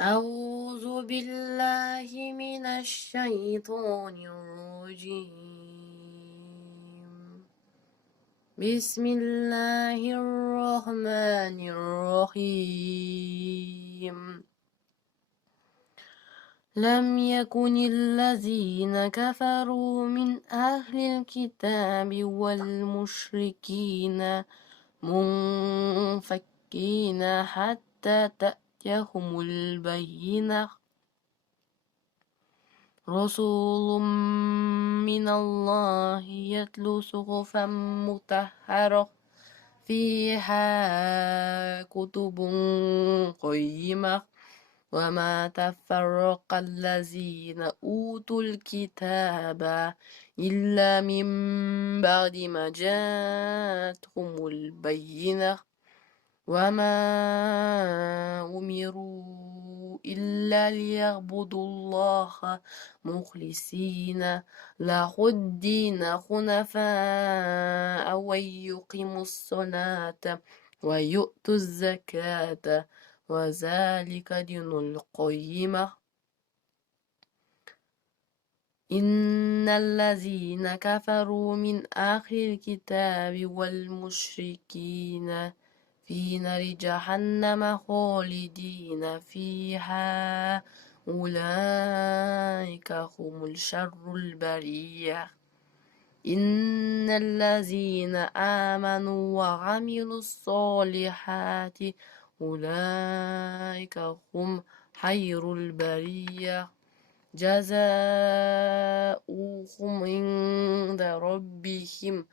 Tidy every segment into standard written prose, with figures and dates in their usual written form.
أعوذ بالله من الشيطان الرجيم. بسم الله الرحمن الرحيم. لم يكن الذين كفروا من أهل الكتاب والمشركين منفكين حتى تأتيهم البينة. رسول من الله يتلو صحفا مطهرة فيها كتب قيمة وما تفرق الذين أوتوا الكتاب إلا من بعد ما جاءتهم البينة وما أمروا إلا ليعبدوا الله مخلصين له الدين حنفاء ويقيموا الصلاة ويؤتوا الزكاة وذلك دين القيمة. إن الذين كفروا من أهل الكتاب والمشركين في نار جهنم خالدين فيها أولئك هم شر البرية. إن الذين آمنوا وعملوا الصالحات أولئك هم خير البرية جزاؤهم عند ربهم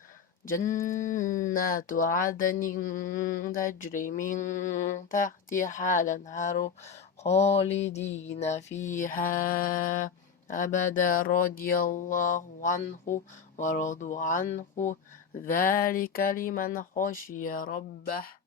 جنات عدن تجري من تحتها الأنهار خالدين فيها أبدا رضي الله عنه ورضوا عنه ذلك لمن خشي ربه.